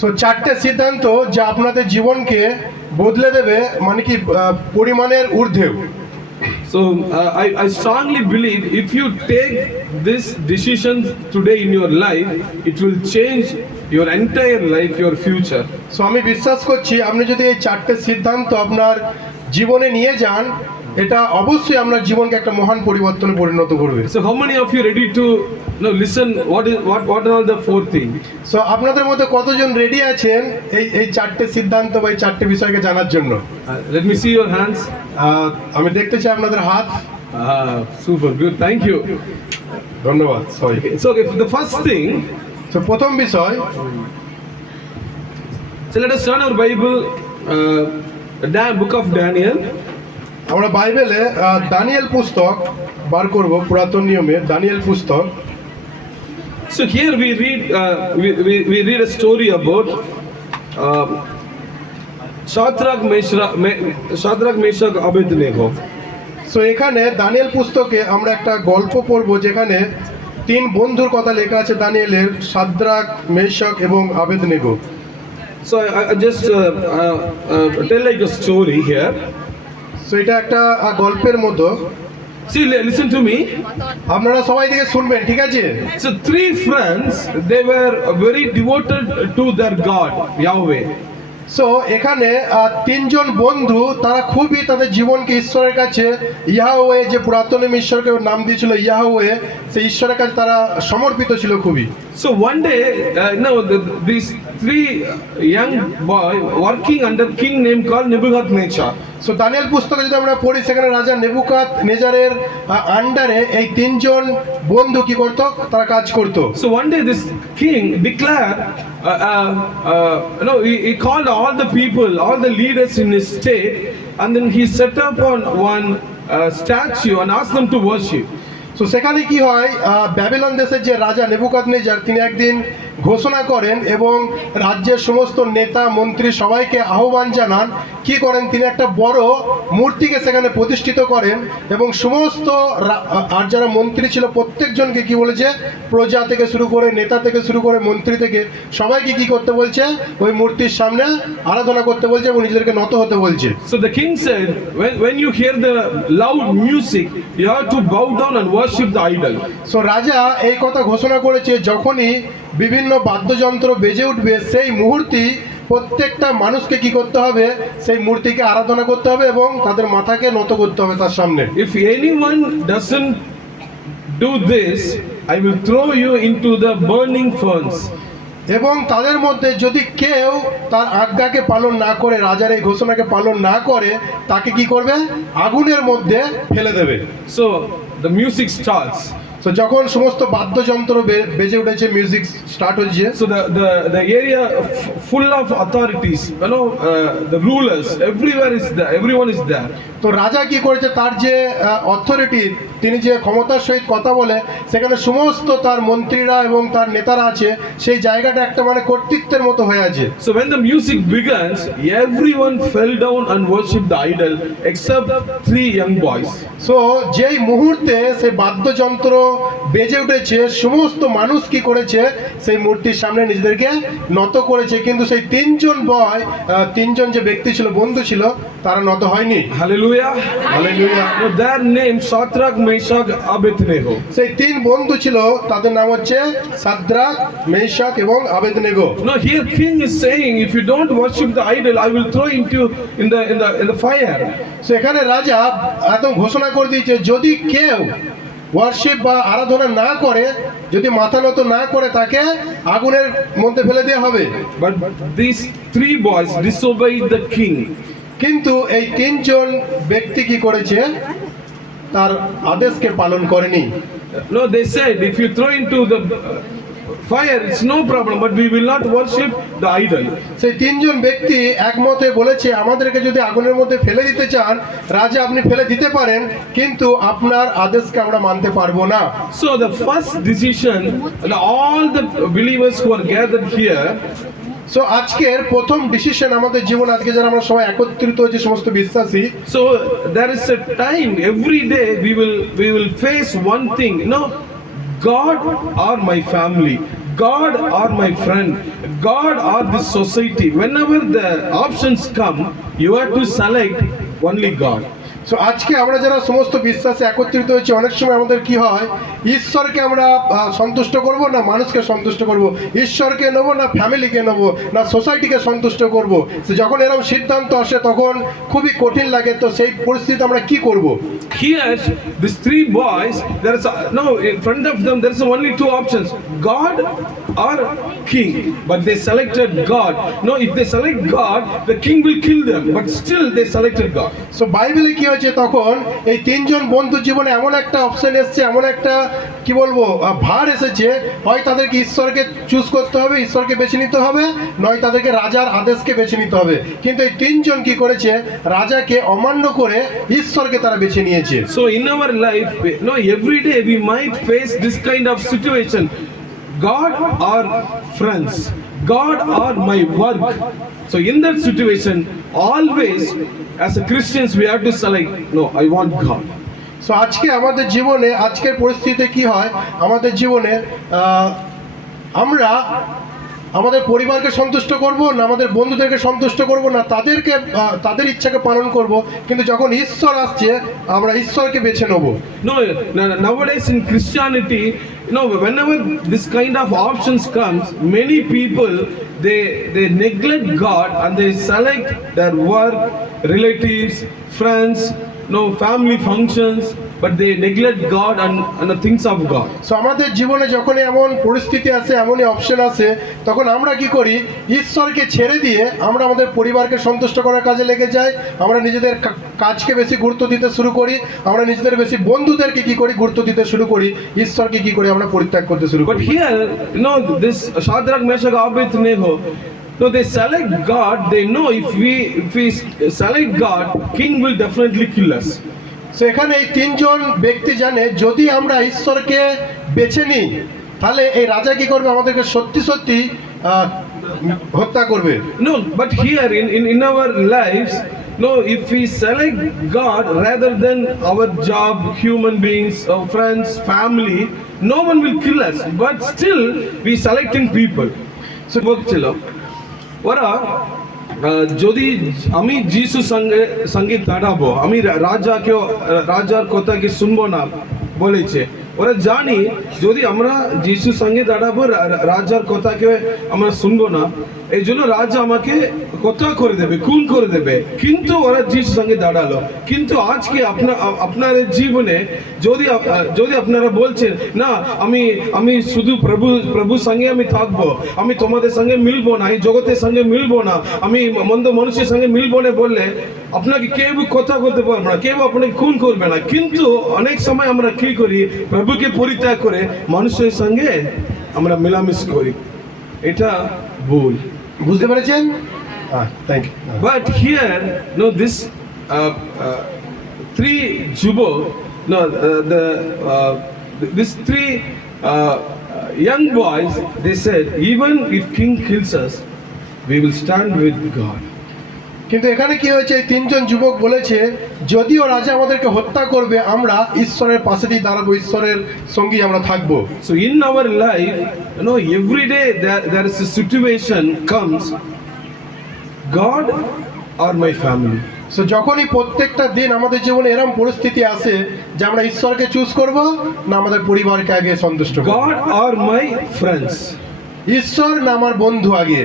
So চারটে সিদ্ধান্ত যা আপনাদের জীবনকে বদলে দেবে, মানে কি পরিমাণের ঊর্ধ্বেও। So I strongly believe if you take this decision today in your life, it will change your entire life, your future. So আমি বিশ্বাস করছি আপনি যদি এই চারটে সিদ্ধান্ত আপনার জীবনে নিয়ে যান, এটা অবশ্যই আপনার জীবনকে একটা মহান পরিবর্তনে পরিণত করবে। So how many of you ready to listen what are all the four things? So আপনাদের মধ্যে কতজন রেডি আছেন এই চারটে সিদ্ধান্ত বা এই চারটে বিষয়কে জানার জন্য? Let me see your hands. আমি দেখতে চাই আপনাদের হাত। Super good, thank you. ধন্যবাদ সবাইকে। So okay, the first thing, তো প্রথম বিষয়, so let us turn our Bible, book of Daniel. আমরা বাইবেলে দানিয়েল পুস্তক বার করব, পুরাতন নিয়মে দানিয়েল পুস্তক। So here we read we read a story about Shadrach, Meshach, Abednego. So এখানে দানিয়েল পুস্তকে আমরা একটা গল্প পড়ব যেখানে তিন বন্ধুর কথা লেখা আছে দানিয়েলের, শাদ্রাক, মেশক এবং আবেদনেগো। So I just tell like a story here. So এটা একটা গল্পের মতো। See, listen to me. আপনারা সবাই দিকে শুনবেন, ঠিক আছে? So three friends, they were very devoted to their God, Yahweh. So এখানে তিনজন বন্ধু, তারা খুবই তাদের জীবনকে ঈশ্বরের কাছে, ইয়াহওয়ে, যে পুরাতন ঈশ্বরকে নাম দিয়েছিল ইয়াহওয়ে, সেই ঈশ্বরের কাছে তারা সমর্পিত ছিল খুবই। So one day, these three young boy working under king named called Nebuchadnezzar. So Daniel পুস্তকে যদি আমরা পড়ি, সেখানে রাজা নেবুকাদনেজারের আন্ডারে এই তিনজন বন্ধু কি করত? তারা কাজ করত। So one day this king declared, he called all the people, all the leaders in his state, and then he set up on one statue and asked them to worship. So সেখানে কি হয়, Babylon দেশের যে রাজা নেবুকাদনেজার, তিনি একদিন ঘোষণা করেন এবং রাজ্যের সমস্ত নেতা মন্ত্রী সবাইকে আহ্বান জানান। কি করেন, তিনি একটা বড় মূর্তিকে সেখানে প্রতিষ্ঠিত করেন এবং সমস্ত আর যারা মন্ত্রী ছিল প্রত্যেকজনকে কি বলেছে, প্রজা থেকে শুরু করে, নেতা থেকে শুরু করে, মন্ত্রী থেকে সবাইকে কি করতে বলছে, ওই মূর্তির সামনে আরাধনা করতে বলছে এবং নিজেদেরকে নত হতে বলছে। So the king said, when you hear the loud music, you have to bow down and worship the idol. So রাজা এই কথা ঘোষণা করেছে, যখনই বিভিন্ন বাদ্যযন্ত্র বেজে উঠবে সেই মুহূর্তেই প্রত্যেকটা মানুষকে কি করতে হবে, সেই মূর্তিকে আরাধনা করতে হবে এবং তাদের মাথাকে নত করতে হবে তার সামনে। If anyone doesn't do this, I will throw you into the burning furnace. এবং তাদের মধ্যে যদি কেউ তার আজ্ঞাকে পালন না করে, রাজার এই ঘোষণাকে পালন না করে, তাকে কি করবে, আগুনের মধ্যে ফেলে দেবে। So the music starts. তো যখন সমস্ত বাদ্যযন্ত্র বেজে উঠেছে, মিউজিক স্টার্ট হচ্ছে, So the area full of authorities, the rulers, everyone is there. তো রাজা কি করেছে, তার যে অথরিটি, তিনি যে ক্ষমতার সহিত কথা বলে, সেখানে সমস্ত তার মন্ত্রীরা এবং তার নেতারা আছে, সেই জায়গাটা একটা মানে কর্তৃত্বের মতো হয়ে আছে। So when the music begins, everyone fell down and worshipped the idol except three young boys. So যেই মুহূর্তে সেই বাদ্যযন্ত্র বেজে উঠেছে, সমস্ত মানুষ কি করেছে, সেই মূর্তির সামনে নিজেদেরকে নত করেছে, কিন্তু সেই তিনজন যে ব্যক্তি ছিল, বন্ধু ছিল, তারা নত হয়নি। Hallelujah. Hallelujah. Their name Shadrach, Meshach, Abednego. সেই তিন বন্ধু ছিল, তাদের নাম হচ্ছে শাদ্রাক, মেশাক এবং আবেদনেগো। Now here king is saying, if you don't worship the idol, I will throw into in the fire. সেখানে রাজা একদম ঘোষণা করে দিয়েছে, যদি কেউ ওয়ার্শিপ বা আরাধনা না করে, যদি মাথা নত না করে, তাকে আগুনের মধ্যে ফেলে দেওয়া হবে। But these three boys disobeyed the king. কিন্তু এই তিনজন ব্যক্তি কি করেছে, তার আদেশকে পালন করেনি। No, they said, if you throw into the fire, it's no problem, but we will not worship the idol. সেই তিনজন ব্যক্তি একমত হয়ে বলেছে, আমাদেরকে যদি আগুনের মধ্যে ফেলে দিতে চান, রাজা আপনি ফেলে দিতে পারেন, কিন্তু আপনার আদেশকে আমরা মানতে পারবো না। So the first decision, all the believers who are gathered here, so আজকের প্রথম ডিসিশন আমাদের জীবন, আজকে যারা আমরা সবাই একত্রিত হয়েছে সমস্ত বিশ্বাসী, so there is a time every day we will face one thing, God or my family, God or my friend, God or this society. Whenever the options come, you have to select only God. So আজকে আমরা যারা সমস্ত বিশ্বাসে একত্রিত হয়েছি, অনেক সময় আমাদের কি হয়, ঈশ্বরকে আমরা সন্তুষ্ট করব না মানুষকে সন্তুষ্ট করব, ঈশ্বরকে নেবো না ফ্যামিলিকে নেবো না সোসাইটিকে সন্তুষ্ট করব। তো যখন এরকম সিদ্ধান্ত আসে তখন খুবই কঠিন লাগে। তো সেই পরিস্থিতিতে আমরা কি করব? Here, these three boys, there is no in front of them. There is only two options: God or king. But they selected God. No, if they select God, the king will kill them. But still, they selected God. So বাইবেলে কি হয়েছে, তখন এই তিনজন বন্ধু জীবনে এমন একটা অপশন এসছে, এমন একটা কি বলবো ভার এসেছে, হয় তাদেরকে ঈশ্বরকে চুজ করতে হবে, ঈশ্বরকে বেছে নিতে হবে, নয় তাদেরকে রাজার আদেশকে বেছে নিতে হবে। কিন্তু এই তিনজন কি করেছে, রাজাকে অমান্য করে ঈশ্বরকে তারা বেছে নিয়েছে। So in our life, no, every day we might face this kind of situation. God or friends, God or my work. So in that situation, always as a Christians we have to select, no, I want God. So আজকে আমাদের জীবনে, আজকের পরিস্থিতিতে কি হয়, আমাদের জীবনে আমরা আমাদের পরিবারকে সন্তুষ্ট করব না আমাদের বন্ধুদেরকে সন্তুষ্ট করব না তাদেরকে তাদের ইচ্ছাকে পালন করব, কিন্তু যখন ঈশ্বর আসছে আমরা ঈশ্বরকে বেছে নেব। No, nowadays in Christianity, whenever this kind of options comes, many people they neglect God and they select their work, relatives, friends, family functions, but they neglect God and the things of God. So আমাদের জীবনে যখন এমন পরিস্থিতি আসে, এমনই option আসে, তখন আমরা কি করি, ঈশ্বরকে ছেড়ে দিয়ে আমরা আমাদের পরিবারকে সন্তুষ্ট করার কাজে লেগে যাই, আমরা নিজেদের কাজকে বেশি গুরুত্ব দিতে শুরু করি, আমরা নিজেদের বেশি বন্ধুদেরকে কি করি গুরুত্ব দিতে শুরু করি, ঈশ্বরকে কি করি আমরা পরিত্যাগ করতে শুরু But করি। here, this Shadrach, Meshach, Abednego, no, they select God. They know if we select God, King will definitely kill us. So এখানে এই তিনজন ব্যক্তি জানে, যদি আমরা ঈশ্বরকে বেছে নিই তাহলে এই রাজা কি করবে, আমাদেরকে সত্যি সত্যি হত্যা করবে। No, but here in our lives, no, if we select God rather than our job, human beings, our friends, family, no one will kill us. But still, we selecting people. So, বলছিল ওরা যদি আমি যিশু সঙ্গে দাঁড়াবো, আমি রাজার কথাকে শুনবো না বলেছে, ওরা জানি যদি আমরা যিশুর সঙ্গে দাঁড়াবো রাজার কথাকে আমরা শুনবো না, এই জন্য রাজা আমাকে কথা করে দেবে, খুন করে দেবে। কিন্তু ওরা যিশুর সঙ্গে দাঁড়ালো। কিন্তু আজকে আপনার জীবনে যদি আপনারা বলছেন না, আমি শুধু প্রভুর সঙ্গে আমি থাকবো, আমি তোমাদের সঙ্গে মিলবো না, এই জগতের সঙ্গে মিলবো না, আমি মন্দ মানুষের সঙ্গে মিলবো না বললে আপনাকে কেউ কথা বলতে পারবে না, কেউ আপনাকে খুন করবে না। কিন্তু অনেক সময় আমরা কি করি, প্রভুকে পরিত্যাগ করে মানুষের সঙ্গে আমরা মেলামেশ করি, এটা ভুল। বুঝতে পেরেছেন? Thank you. But here, this three Jubal, these three young boys, they said, even if king kills us, we will stand with God. কিন্তু এখানে কি হয়েছে, এই তিনজন যুবক বলেছে, যদিও রাজা আমাদেরকে হত্যা করবে আমরা ঈশ্বরের পাশে দিয়ে দাঁড়াবো, ঈশ্বরের সঙ্গী আমরা থাকবো। So in our life, every day there is a situation comes, God or my family. So যখনই প্রত্যেকটা দিন আমাদের জীবনে এরকম পরিস্থিতি আসে যে আমরা ঈশ্বরকে চুজ করব না আমাদের পরিবারকে আগে সন্তুষ্ট করব, God or my friends, ঈশ্বর না আমার বন্ধু আগে,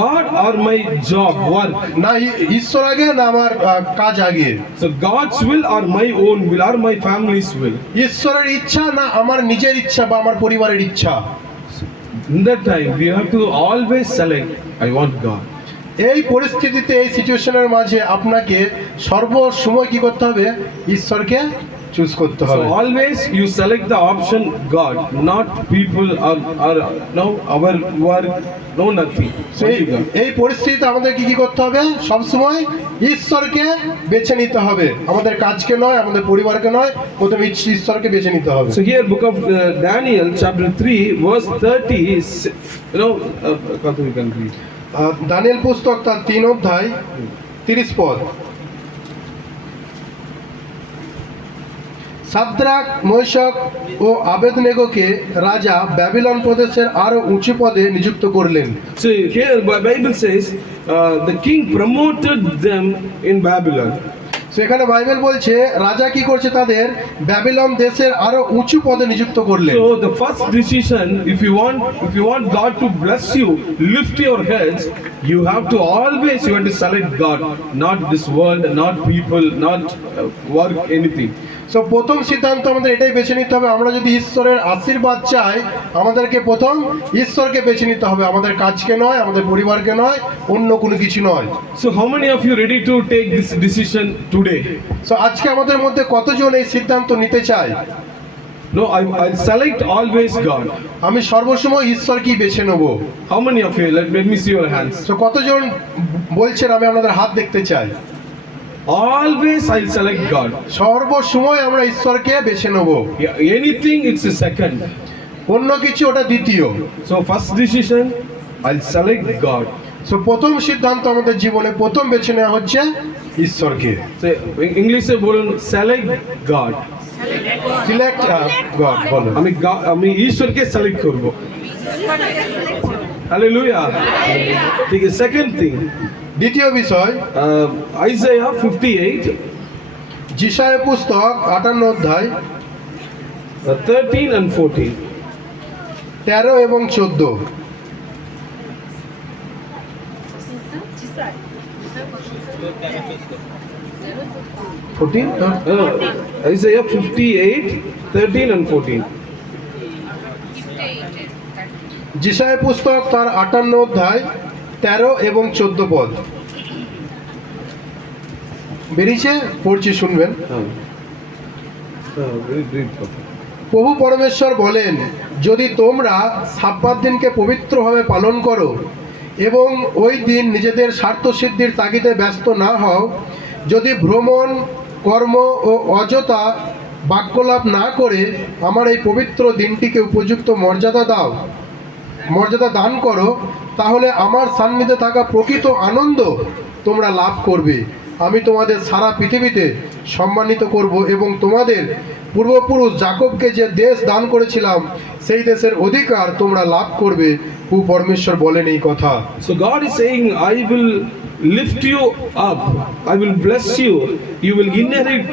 God or my job, work, না ঈশ্বর আগে না আমার কাজ আগে, so God's will or my own will or my family's will. ঈশ্বরের ইচ্ছা না আমার নিজের ইচ্ছা বা আমার পরিবারের ইচ্ছা। In that time we have to always select, I want God. এই পরিস্থিতিতে, এই সিচুয়েশনের মাঝে আপনাকে সর্বসময় কি করতে হবে, ঈশ্বরকে চুজ করতে So হবে। always you select the option God, not people or our work, nothing. So, এই পরিস্থিতিতে আমাদের কি করতে হবে, সবসময় ঈশ্বরকে বেছে নিতে হবে, আমাদের কাজকে নয়, আমাদের পরিবারকে নয়, প্রথমে ঈশ্বরকে বেছে নিতে হবে। So here book of Daniel chapter 3 verse 30 is, Kathu you can read. Daniel পুস্তক তার 3 অধ্যায় 30 পদ। সাদ্রাক, মেশক ও আবেদনেগোকে রাজা ব্যাবিলন প্রদেশের আরো উঁচু পদে নিযুক্ত করলেন। So here Bible says the king promoted them in Babylon. সেখানে বাইবেল বলছে রাজা কি করছে, তাদের ব্যাবিলন দেশের আরো উঁচু পদে নিযুক্ত করলেন। So the first decision, if you want God to bless you, lift your heads. You have to select God, not this world, not people, not work, anything. So প্রথম সিদ্ধান্ত আমাদের এটাই বেছে নিতে হবে, আমরা যদি ঈশ্বরের আশীর্বাদ চাই আমাদেরকে প্রথম ঈশ্বরকে বেছে নিতে হবে, আমাদের কাজকে নয়, আমাদের পরিবারকে নয়, অন্য কোনো কিছু নয়। So how many of you ready to take this decision today? So আজকে আমাদের মধ্যে কতজন এই সিদ্ধান্ত নিতে চায়? No, I'll select always God. আমি সর্বসময় ঈশ্বরকেই বেছে নেব। How many of you? Let me see your hands. So কতজন বলছেন আমি আপনাদের হাত দেখতে চাই? Always I'll select God. সর্বসময় আমরা ঈশ্বরকে বেছে নেব, Yeah, anything it's a second. অন্য কিছু ওটা দ্বিতীয়। So first decision, I'll select God. So প্রথম সিদ্ধান্ত আমাদের জীবনে প্রথম বেছে নেওয়া হচ্ছে ঈশ্বরকে। So ইংলিশে বলুন select God. সিলেক্ট গড বলো। আমি ঈশ্বরকে সিলেক্ট করব। Hallelujah. ঠিক আছে, সেকেন্ড থিং, দ্বিতীয় বিষয় আইজাইয়া 58 যিশায়া পুস্তক 58 অধ্যায় 13 and 14. 13 এবং 14। Isaiah 58 13 and 14. যিশায়া পুস্তক তার 58 অধ্যায় 13 এবং 14 পদ বেরিয়েছে, পড়ছি শুনবেন। প্রভু পরমেশ্বর বলেন, যদি তোমরা সাব্বাত দিনকে পবিত্রভাবে পালন করো এবং ওই দিন নিজেদের স্বার্থ সিদ্ধির তাগিদে ব্যস্ত না হও, যদি ভ্রমণ, কর্ম ও অযথা বাক্যলাভ না করে আমার এই পবিত্র দিনটিকে উপযুক্ত মর্যাদা দান করো, তাহলে আমার সান্নিধ্যে থাকা প্রকৃত আনন্দ তোমরা লাভ করবে। আমি তোমাদের সারা পৃথিবীতে সম্মানিত করব এবং তোমাদের পূর্বপুরুষ যাকবকে যে দেশ দান করেছিলাম সেই দেশের অধিকার তোমরা লাভ করবে। প্রভু পরমেশ্বর বলেন এই কথা। So God is saying, I will lift you up, I will bless you, you will inherit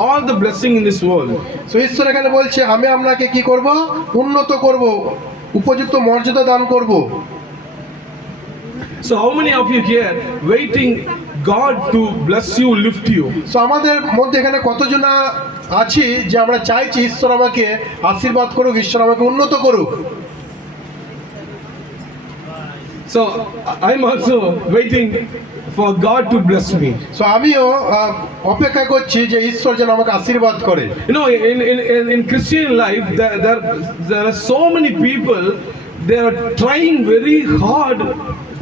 all the blessing in this world. So ঈশ্বর এখানে বলছে আমি আপনাকে কি করব, উন্নত করব, উপযুক্ত মর্যাদা দান করব। So how many of you here waiting God to bless you, lift you? So আমাদের মধ্যে এখানে কতজন আছি যে আমরা চাইছি ঈশ্বর আমাকে আশীর্বাদ করুক, ঈশ্বর আমাকে উন্নত করুক। So I'm also waiting for God to bless me. So আমিও অপেক্ষা করছি যে ঈশ্বর যেন আমাকে আশীর্বাদ করে। You know, in Christian life, there are so many people, they are trying very hard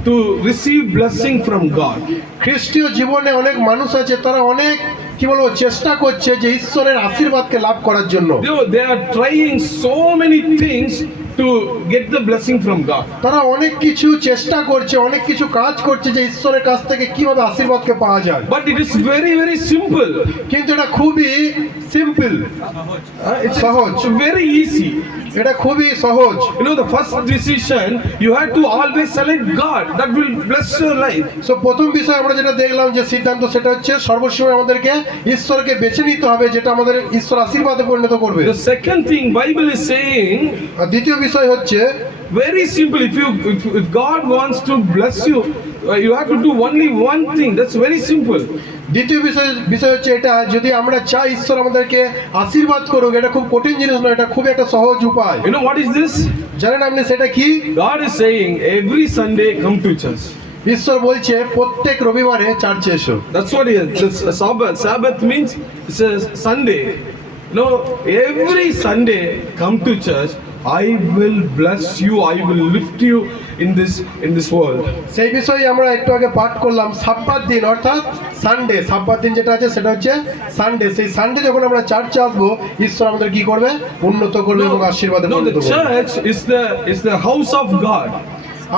to receive blessing from God. খ্রিস্টীয় জীবনে অনেক মানুষ আছে, তারা অনেক কি বলবো চেষ্টা করছে যে ঈশ্বরের আশীর্বাদকে লাভ করার জন্য। They are trying so many things to get the blessing from God. তারা অনেক কিছু চেষ্টা করছে, অনেক কিছু কাজ করছে যে ঈশ্বরের কাছ থেকে কিভাবে আশীর্বাদকে পাওয়া যায়। But it is very, very simple. কিন্তু এটা খুবই সিম্পল, It's সহজ, very easy. এটা খুবই সহজ। You know, the first decision, you have to always select God. That will bless your life. So প্রথম বিষয় আমরা যেটা দেখলাম যে সিদ্ধান্ত, সেটা হচ্ছে সর্বসময় আমাদেরকে ঈশ্বরকে বেছে নিতে হবে, যেটা আমাদের ঈশ্বর আশীর্বাদে পরিণত করবে। The second thing Bible is saying, আর দ্বিতীয় বিষয় হচ্ছে very simple. If God wants to bless you, you have to do only one thing. That's very simple. দ্বিতীয় বিষয় হচ্ছে এটা, যদি আমরা চাই ঈশ্বর আমাদেরকে আশীর্বাদ করুক, এটা খুব কঠিন জিনিস নয়, এটা খুব একটা সহজ উপায়। You know what is this? জানেন আপনি সেটা কি? God is saying every Sunday come to church. ঈশ্বর বলছে প্রত্যেক রবিবারে চার্চে এসো। That's what it is. It's a Sabbath. Sabbath means it's a Sunday. No, every Sunday come to church. I will bless you. I will lift you in this world. সেই বিষয়ে আমরা একটু আগে পাঠ করলাম, সাব্বাত দিন অর্থাৎ সানডে, সাব্বাত দিন যেটা আছে সেটা হচ্ছে সানডে। সেই সানডে যখন আমরা চার্চে আসবো, ঈশ্বর আমাদের কি করবে, উন্নত করবে এবং আশীর্বাদে No, পরিণত the করবে। church is the house of God.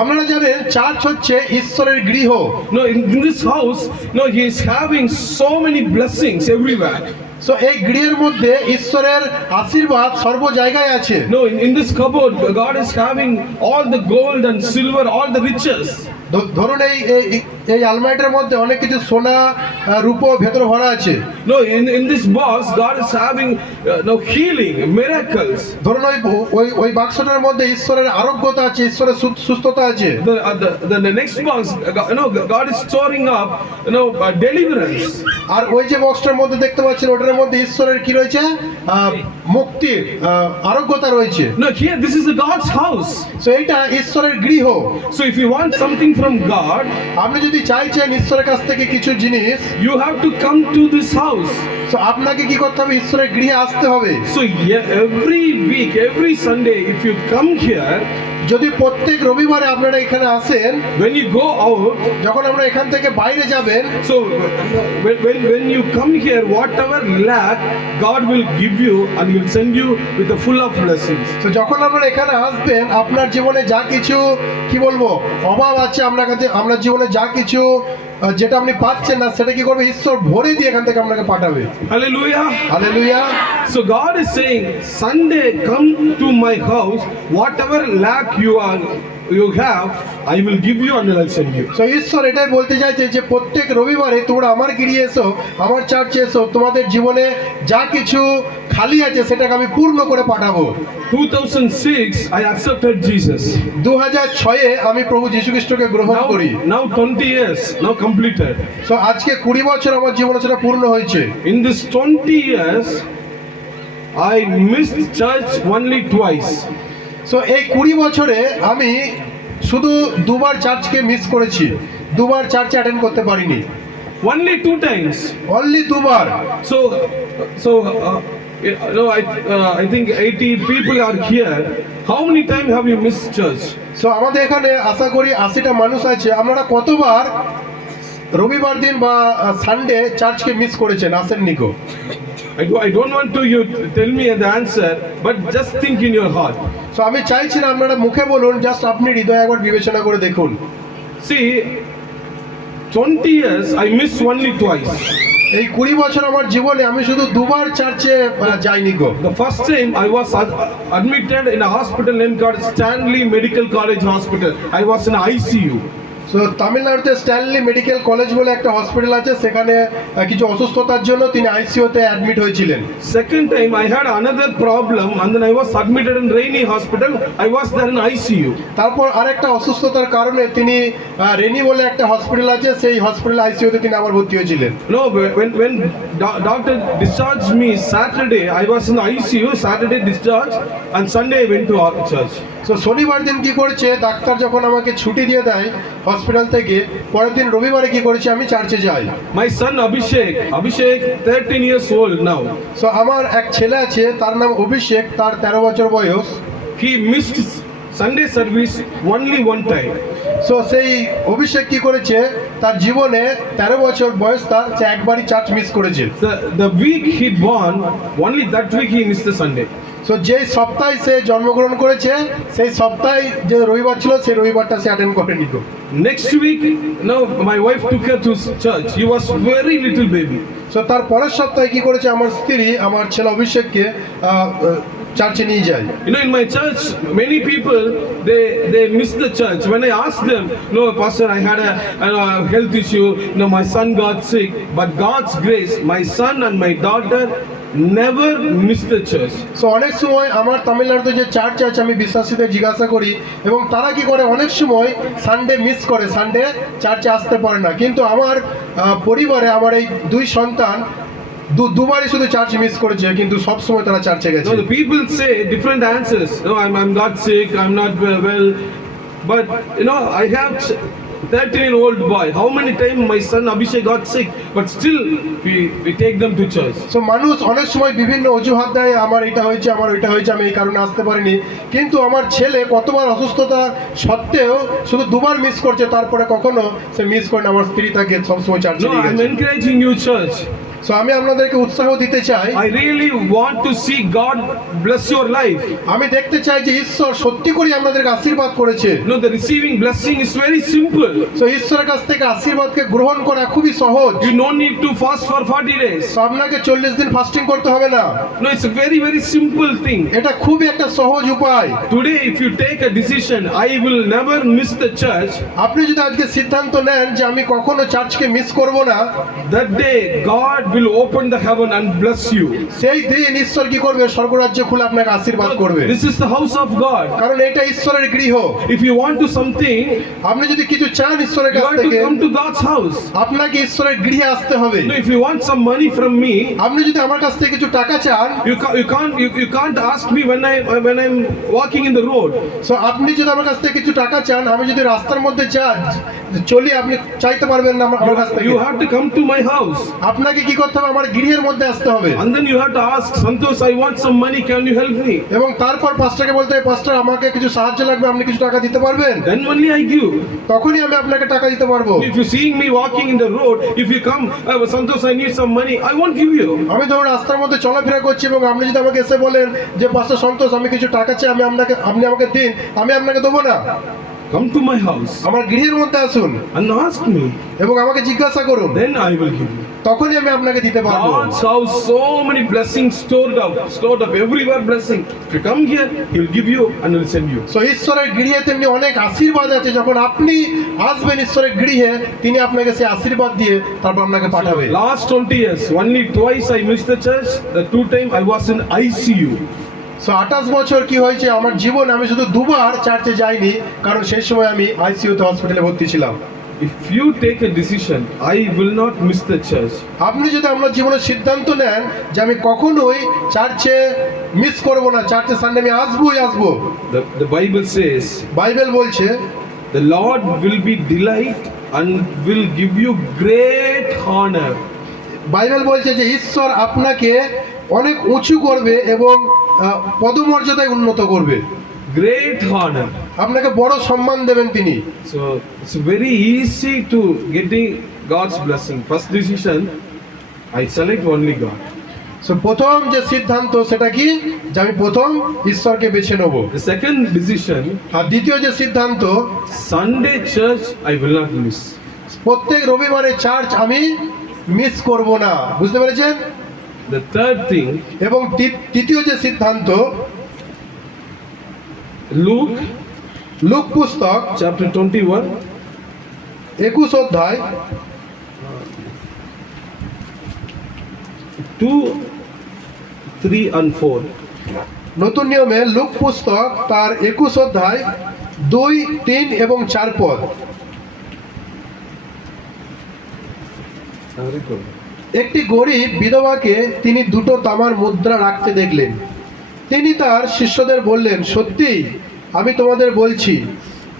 আপনারা জানেন চার্চ হচ্ছে ঈশ্বরের গৃহ। No, in this house, no, he is having so many blessings everywhere. So এই গৃহের মধ্যে ঈশ্বরের আশীর্বাদ সর্ব জায়গায় আছে। No, in this cupboard, God is having all the gold and silver, all the riches. ধরুন এই আলমারিটার মধ্যে অনেক কিছু সোনা রূপো ভেতরে ভরা আছে। No, in this box, God is having no healing, miracles. ধরুন ওই বাক্সটার মধ্যে ঈশ্বরের আরোগ্যতা আছে, ঈশ্বরের সুস্থতা আছে। The next box, God is storing up, deliverance. আর ওই যে বক্সটার মধ্যে দেখতে পাচ্ছেন ওটার মধ্যে ঈশ্বরের কি রয়েছে? মুক্তির আরোগ্যতা রয়েছে। No, here this is a God's house. So এইটা ঈশ্বরের গৃহ। So if you want something from God, আপনি যদি চাইছেন ঈশ্বরের কাছ থেকে কিছু জিনিস, you have to come to this house. তো আপনাকে কি করতে হবে? ঈশ্বরের গৃহে আসতে হবে। So every week, every Sunday, if you come here, যদি প্রত্যেক রবিবারে আপনারা এখানে আসেন, when you go out, যখন আমরা এখান থেকে বাইরে যাবেন, so when you come here, whatever lack, God will give you and He will send you with the full of blessings. তো যখন আপনারা এখানে আসবেন, আপনার জীবনে যা কিছু কি বলবো অভাব আছে আপনার জীবনে যা কিছু যেটা আপনি পাচ্ছেন না, সেটা কি করবে? ঈশ্বর ভরে দিয়ে এখান থেকে আপনাকে পাঠাবে। Hallelujah. Hallelujah. So God is saying, Sunday, come to my house, whatever lack you have, I will give you and I will send you. তো ঈশ্বর এটাই বলতে চাইছে যে প্রত্যেক রবিবারে তোমরা আমার গৃহে এসো, আমার চার্চে এসো, তোমাদের জীবনে যা কিছু খালি আছে সেটাকে আমি পূর্ণ করে পাঠাবো। 2006, I accepted Jesus. 2006-এ আমি প্রভু যীশু খ্রিস্টকে গ্রহণ করি। Now 20 years, now completed. তো আজকে 20 বছর আমার জীবনে সেটা পূর্ণ হয়েছে। In this 20 years, I missed church only twice. So এই 20 বছরে আমি শুধু দুবার চার্চকে মিস করেছি, দুবার চার্চে অ্যাটেন্ড করতে পারিনি। Only 2 times. অনলি দুবার। I think 80 people are here. How many times have you missed church? So আমাদের এখানে আশা করি 80টা মানুষ আছে। আপনারা কতবার রবিবার দিন বা সানডে চার্চকে মিস করেছেন, আসেননি গো? I don't want to you tell me the answer, but just think in your heart. So আমি চাইছি না আপনারা মুখে বলুন, জাস্ট আপনি হৃদয়ে একবার বিবেচনা করে দেখুন। See, 20 years I missed only twice. এই 20 বছর আমার জীবনে আমি শুধু দুবার চার্চে যাইনি গো। The first time I was admitted in a hospital name called Stanley Medical College Hospital. I was in ICU. So তামিলনাড়ুতে স্ট্যানলি মেডিকেল কলেজ বলে একটা হসপিটাল আছে, সেখানে কিছু অসুস্থতার জন্য তিনি আইসিইউতে অ্যাডমিট হয়েছিলেন। Second time I had another problem and then I was admitted in Rainy Hospital. I was there in ICU. তারপর আরেকটা অসুস্থতার কারণে তিনি রেনি বলে একটা হসপিটাল আছে, সেই হসপিটাল আইসিইউতে তিনি আবার ভর্তি হয়েছিলেন। No, when doctor discharged me Saturday, I was in ICU. Saturday discharge and Sunday I went to our church. So শনিবার দিন কি করেছে, ডাক্তার যখন আমাকে ছুটি দিয়ে দেয় হসপিটাল থেকে, পরের দিন রবিবারে কি করেছে, আমি চার্চে যাই। My son Abhishek, 13 years old now. So আমার এক ছেলে আছে, তার নাম অভিষেক, তার 13 বছর বয়স। He missed Sunday service only one time. So সেই অভিষেক কি করেছে, তার জীবনে 13 বছর বয়স তার, সে একবারই চার্চ মিস করেছে। The week he born, only that week he missed the Sunday. So যেই সপ্তাহে সে জন্মগ্রহণ করেছে, সেই সপ্তাহে যে রবিবার ছিল সেই রবিবারটা সে অ্যাটেন্ড করেনি তো। Next week, no, my wife took her to church. He was very little baby. So তার পরের সপ্তাহে কি করেছে, আমার স্ত্রী আমার ছেলে অভিষেককে চার্চে নিয়ে যায়। You know, in my church, many people they miss the church. When I ask them, no, pastor, I had a health issue. No, my son got sick. But God's grace, my son and my daughter never missed the church. So অনেক সময় আমার তামিলনাড়ুতে যে church আছে, আমি বিশ্বাসীদের জিজ্ঞাসা করি এবং তারা কি করে, অনেক সময় সানডে মিস করে, সানডে চার্চে আসতে পারে না। কিন্তু আমার পরিবারে আমার এই দুই সন্তান দুবারই শুধু চার্চ মিস করেছে, কিন্তু সব সময় তারা চার্চে গেছে। No, the people say different answers. No, I'm got sick. I'm not well. But I have 13-year-old boy. How many times my son Abhishek got sick, but still we take them to church. So মানুষ অনেক সময় বিভিন্ন অজুহাত দেয়, আমার এটা হয়েছে, আমার ওইটা হয়েছে, আমি এই কারণে আসতে পারিনি। কিন্তু আমার ছেলে কতবার অসুস্থতা সত্ত্বেও শুধু দুবার মিস করছে, তারপরে কখনো সে মিস করে না। আমার স্ত্রী তাকে সবসময় চার্চে No, নিয়ে I'm গেছে। encouraging you, church. সো আমি আপনাদেরকে উৎসাহ দিতে চাই, I really want to see God bless your life. আমি দেখতে চাই যে ঈশ্বর সত্যি করে আপনাদেরকে আশীর্বাদ করেছে। You know, the receiving blessing is very simple. So ঈশ্বরের কাছ থেকে আশীর্বাদকে গ্রহণ করা খুবই সহজ। You don't need to fast for 40 days. তো আপনাকে 40 দিন ফাস্টিং করতে হবে না, No, it's a very, very simple thing. এটা খুবই একটা সহজ উপায়। Today, if you take a decision, I will never miss the church, আপনি যদি আজকে সিদ্ধান্ত নেন যে আমি কখনো চার্চকে মিস করব না, that day God will open the heaven and bless you. সেই দিন ঈশ্বর কি করবে? স্বর্গরাজ্য খুলে আপনাকে আশীর্বাদ করবে। This is the house of God. কারণ এটা ঈশ্বরের গৃহ। If you want to something, আপনি যদি কিছু চান ঈশ্বরের you কাছ have to থেকে, come to God's house. আপনাকে ঈশ্বরের গৃহে আসতে হবে। No, if you want some money from me, আপনি যদি আমার কাছ থেকে কিছু টাকা চান, you can't ask me when I'm walking in the road. So আপনি যদি আমার কাছ থেকে কিছু টাকা চান, আমি যদি রাস্তার মধ্যে চলি, আপনি চাইতে পারবেন না আমার কাছ থেকে। You have to come to my house. আপনাকে কি করতে হবে? আমার গৃহের মধ্যে আসতে হবে। And then you have to ask, Santosh, I want some money, can you help me? এবং তারপর পাস্টারকে বলতে হবে, পাস্টার আমাকে কিছু সাহায্য লাগবে, আপনি কিছু টাকা দিতে পারবেন? Then only I give. তখনই আমি আপনাকে টাকা দিতে পারবো। If you seeing me walking in the road, if you come, Santosh, I need some money, I won't give you. আমি ধরুন রাস্তার মধ্যে চলাফেরা করছি এবং আপনি যদি আমাকে এসে বলেন যে পাস্টার সন্তোষ আমি কিছু টাকা চাই, আপনি আমাকে দিন, আমি আপনাকে দেবো না। Come to my house আমার গৃহের মধ্যে আসুন and ask me, এবং আমাকে জিজ্ঞাসা করুন, then I will give you. তখনই আমি আপনাকে দিতে পারবো। God's house, so many blessings stored up, everywhere blessing. If you come here, He will give you and He will send you. So ঈশ্বরের গৃহে তেমনি অনেক আশীর্বাদ আছে। যখন আপনি আসবেন ঈশ্বরের গৃহে, তিনি আপনাকে সেই আশীর্বাদ দিয়ে তারপর আপনাকে পাঠাবে। Last 20 years, only twice I missed the church. The 2 times I was in ICU. So 28 বছর কি হয়েছে আমার জীবনে, আমি শুধু দুবার চার্চে যাইনি, কারণ সেই সময় আমি আইসিইউতে হসপিটালে ভর্তি ছিলাম। If you take a decision, I will not miss the church. আপনি যদি আপনার জীবনের সিদ্ধান্ত নেন যে আমি কখনোই চার্চে মিস করব না, চার্চে সানডে আমি আসবই আসবো, The Bible says, বাইবেল বলছে the Lord will be delight and will give you great honor. Bible বলছে যে ঈশ্বর আপনাকে অনেক উঁচু করবে এবং পদমর্যাদায় উন্নত করবে, Great honor. আপনাকে বড় সম্মান দেবেন তিনি। So it's very easy to getting God's blessing. First decision, I select only God. So প্রথম যে সিদ্ধান্ত সেটা কি? যে আমি প্রথম ঈশ্বরকে বেছে নেব। The second decision, আর দ্বিতীয় যে সিদ্ধান্ত, Sunday church I will not miss. প্রত্যেক রবিবারে চার্চ আমি মিস করব না। বুঝতে পেরেছেন? The third thing, এবং তৃতীয় যে সিদ্ধান্ত, Luke লুক পুস্তক chapter 21, 21 অধ্যায় 2, 3 and 4. নতুন নিয়মে লুক পুস্তক তার 21 অধ্যায় 2, 3 এবং 4 পদ। একটি গরিব বিধবাকে তিনি 2 তামার মুদ্রা রাখতে দেখলেন। তিনি তার শিষ্যদের বললেন, সত্যি আমি তোমাদের বলছি,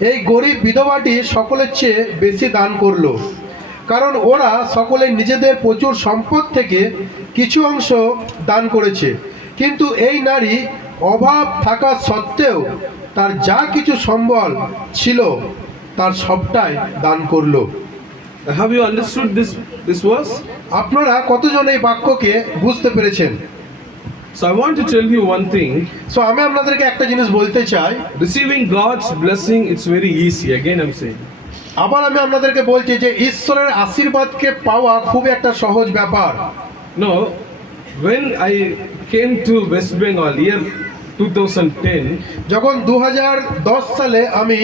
এই গরিব বিধবাটি সকলের চেয়ে বেশি দান করলো, কারণ ওরা সকলে নিজেদের প্রচুর সম্পদ থেকে কিছু অংশ দান করেছে, কিন্তু এই নারী অভাব থাকা সত্ত্বেও তার যা কিছু সম্বল ছিল তার সবটাই দান করলো। Have you understood this verse? আপনারা কতজন এই বাক্যকে বুঝতে পেরেছেন? So I want to tell you one thing. So আমি আপনাদেরকে একটা জিনিস বলতে চাই, Receiving God's blessing, it's very easy. Again I'm saying. আবার আমি আপনাদেরকে বলছি যে ঈশ্বরের আশীর্বাদকে পাওয়া খুব একটা সহজ ব্যাপার। No, when I came to West Bengal year 2010, যখন 2010 সালে আমি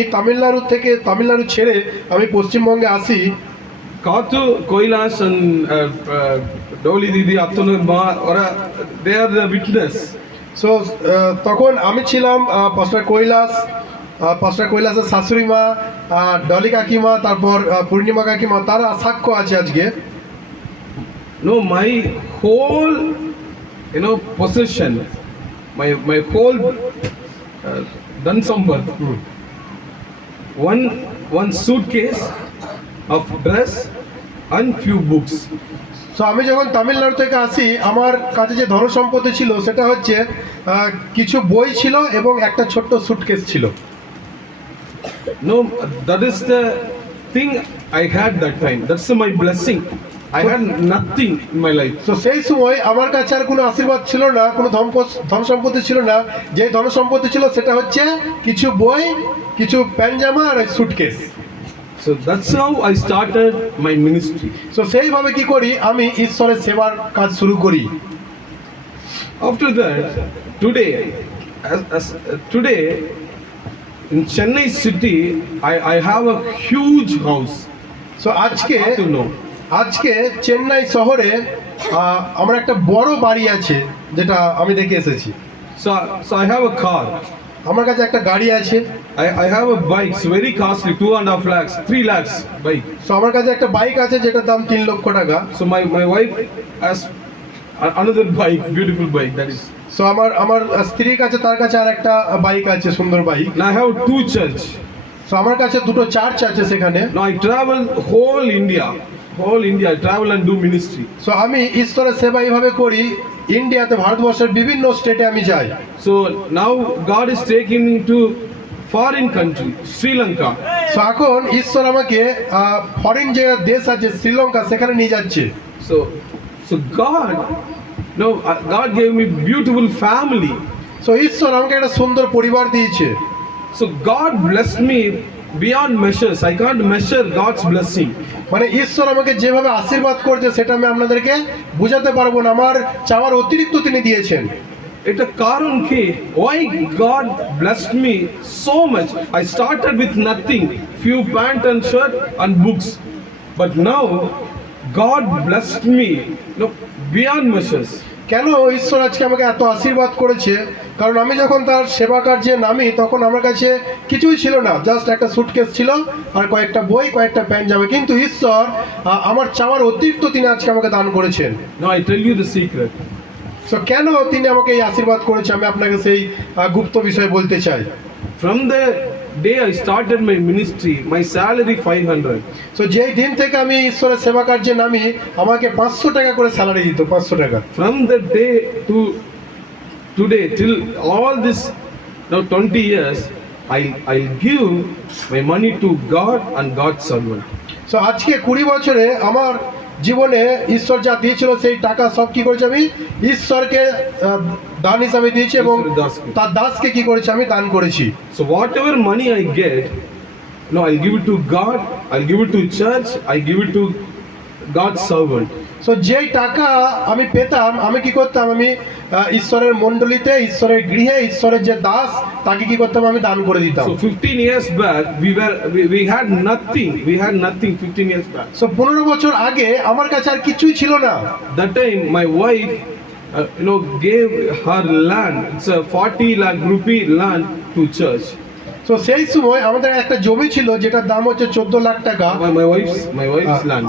তামিলনাড়ু ছেড়ে আমি পশ্চিমবঙ্গে আসি, Katu, Koilas and Doli Didi, Attanu Ma, they are the witness. So তখন আমি ছিলাম পাস্টার কৈলাসের শাশুড়ি মা, ডলি কাকিমা, তারপর পূর্ণিমা কাকিমা, তারা সাক্ষ্য আছে আজকে। No, my whole, possession, my whole Dansamba, one suitcase of dress and few books. So আমি যখন তামিলনাড়ু থেকে আসি, আমার কাছে যে ধন সম্পত্তি ছিল সেটা হচ্ছে কিছু বই ছিল এবং একটা ছোট্ট সুটকেস ছিল। No, that is the thing I had that time. That's my blessing. I had nothing in my life. তো সেই সময় আমার কাছে আর কোনো আশীর্বাদ ছিল না, কোনো ধন সম্পত্তি ছিল না। যে ধন সম্পত্তি ছিল সেটা হচ্ছে কিছু বই, কিছু প্যান্ট-জামা আর suitcase. So that's how I started my ministry. তো সেইভাবে কি করি, আমি ঈশ্বরের সেবার কাজ শুরু করি। After that, today, today in Chennai city, I have a huge house. তো আজকে How to know? আজকে চেন্নাই শহরে আমার একটা বড় বাড়ি আছে, যেটা আমি দেখে এসেছি। So I have a car. আমার কাছে একটা গাড়ি আছে। I have a bike. It's very costly, 2.5 lakhs, 3 lakhs bike. তো আমার কাছে একটা বাইক আছে যেটার দাম 3 লক্ষ টাকা। So my wife has another bike, beautiful bike. That is. তো আমার স্ত্রীর কাছে, তার কাছে আর একটা বাইক আছে, সুন্দর bike. And I have 2 church. তো আমার কাছে দুটো চার্চ আছে সেখানে। Now I travel whole India. I travel and do ministry. তো আমি ঈশ্বরের সেবা এইভাবে করি, ইন্ডিয়াতে, ভারতবর্ষের বিভিন্ন স্টেটে আমি যাই। So now God is taking me to foreign country, Sri Lanka. তো এখন ঈশ্বর আমাকে ফরেন যে দেশ আছে শ্রীলঙ্কা, সেখানে নিয়ে যাচ্ছে। So God gave me beautiful family. তো ঈশ্বর আমাকে একটা সুন্দর পরিবার দিয়েছে। So God blessed me beyond measures. I can't measure God's blessing. মানে ঈশ্বর আমাকে যেভাবে আশীর্বাদ করছে সেটা আমি আপনাদেরকে বোঝাতে পারবো না। আমার চাওয়ার অতিরিক্ত তিনি দিয়েছেন। এটা কারণ কি, why God blessed me so much? I started with nothing, few pant and shirt and books, but now God blessed me, beyond measures. কেন ঈশ্বর আজকে আমাকে এত আশীর্বাদ করেছে? কারণ আমি যখন তার সেবা কার্যে নামি তখন আমার কাছে কিছুই ছিল না, জাস্ট একটা সুটকেস ছিল আর কয়েকটা বই, কয়েকটা প্যান্ট জামা। কিন্তু ঈশ্বর আমার চাওয়ার অতিরিক্ত তিনি আজকে আমাকে দান করেছেন। Now I tell you the secret. তো কেন তিনি আমাকে এই আশীর্বাদ করেছে, আমি আপনাকে সেই গুপ্ত বিষয় বলতে চাই। From the day I started my ministry, my salary 500. তো যেই দিন থেকে আমি ঈশ্বরের সেবা কার্যে নামি, আমাকে 500 টাকা করে স্যালারি দিত, 500 টাকা। From that day to today, till all this, now 20 years, I'll give my money to God and God's servant. তো আজকে 20 বছরে আমার জীবনে ঈশ্বর যা দিয়েছিল সেই টাকা সব কি করেছি, আমি ঈশ্বরকে দান হিসাবে দিয়েছি এবং তার দাসকে কি করেছি, আমি দান করেছি। So whatever money I get, I'll give it to God, I'll give it to church, I give it to God's servant. So যেই টাকা আমি পেতাম, আমি কি করতাম, আমি ঈশ্বরের মণ্ডলীতে, ঈশ্বরের গৃহে, ঈশ্বরের যে দাস, তাকে কি করতাম, আমি দান করে দিতাম। So 15 years back, we had nothing. We had nothing 15 years back. So 15 বছর আগে আমার কাছে আর কিছুই ছিল না। That time my wife, gave her land. It's a 40 lakh rupee land to church. তো সেই সময় আমাদের একটা জমি ছিল যেটার দাম হচ্ছে 14 লাখ টাকা। My wife's land.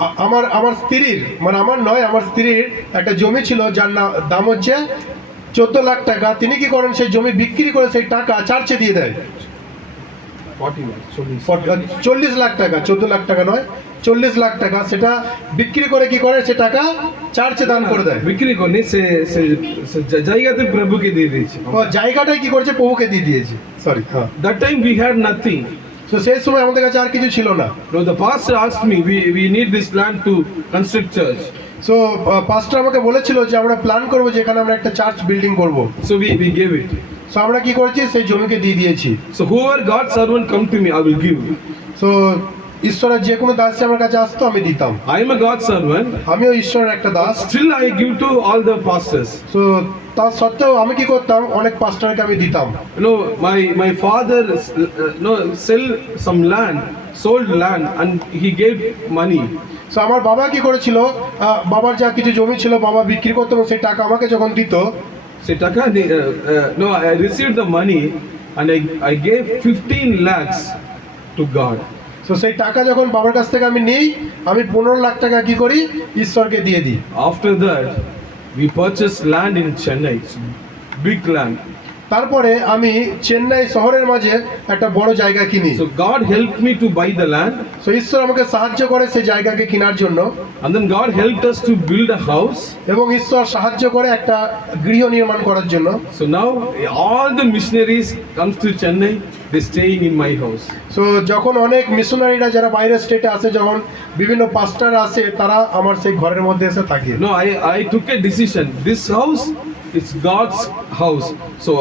আমার স্ত্রীর, মানে আমার নয়, আমার স্ত্রীর একটা জমি ছিল যার দাম হচ্ছে 14 লাখ টাকা। তিনি কি করেন, সেই জমি বিক্রি করে সেই টাকা চার্চে দিয়ে দেয়। 40 লাখ টাকা, 14 লাখ টাকা নয়, 40 লাখ টাকা, সেটা বিক্রি করে কি করে, সে টাকা চার্চে দান করে দেয়। বিক্রি করে সে জায়গাতে প্রভুকে দিয়ে দিয়েছে। ও জায়গাটাই কি করেছে, প্রভুকে দিয়ে দিয়েছে। সরি, হ্যাঁ। That time we had nothing. তো সেই সময় আমাদের কাছে আর কিছু ছিল না। No, the pastor asked me, we need this land to construct church. So pastor আমাকে বলেছিল যে আমরা প্ল্যান করবো যেখানে আমরা একটা চার্চ বিল্ডিং করব। So we gave it. So আমরা কি করেছি, সেই জমিকে দিয়ে দিয়েছি। So whoever God's servant come to me, I will give. So ঈশ্বরের যে কোনো দাস আমার কাছে আসতো, আমি দিতাম। I am a God's servant. আমিও ঈশ্বরের একটা Das. Still I give to all the pastors. So তা সত্ত্বেও আমি কি করতাম, অনেক পাস্টারকে আমি দিতাম। My father sell some land, sold land, and he gave money. So আমার বাবা কি করেছিল, বাবার যা কিছু জমি ছিল বাবা বিক্রি করতো এবং সেই টাকা আমাকে যখন দিত, Say taka, I received the money and I gave 15 lakhs to God. So সেই টাকা যখন বাবার কাছ থেকে আমি নিই, আমি 15 লাখ টাকা কি করি, ঈশ্বরকে দিয়ে দিই। After that, we purchased land in Chennai, big land. তারপরে আমি চেন্নাই শহরের মাঝে একটা বড় জায়গা কিনি। So God helped me to buy the land. So ঈশ্বর আমাকে সাহায্য করে সেই জায়গাকে কেনার জন্য। And then God helped us to build a house. এবং ঈশ্বর সাহায্য করে একটা গৃহ নির্মাণ করার জন্য। So now all the missionaries comes to Chennai they're staying in my house. So যখন অনেক মিশনারিরা যারা বাইরের স্টেটে আসে, যখন বিভিন্ন পাস্টার আসে, তারা আমার সেই ঘরের মধ্যে এসে থাকে। No, I took a decision. This house is God's house. So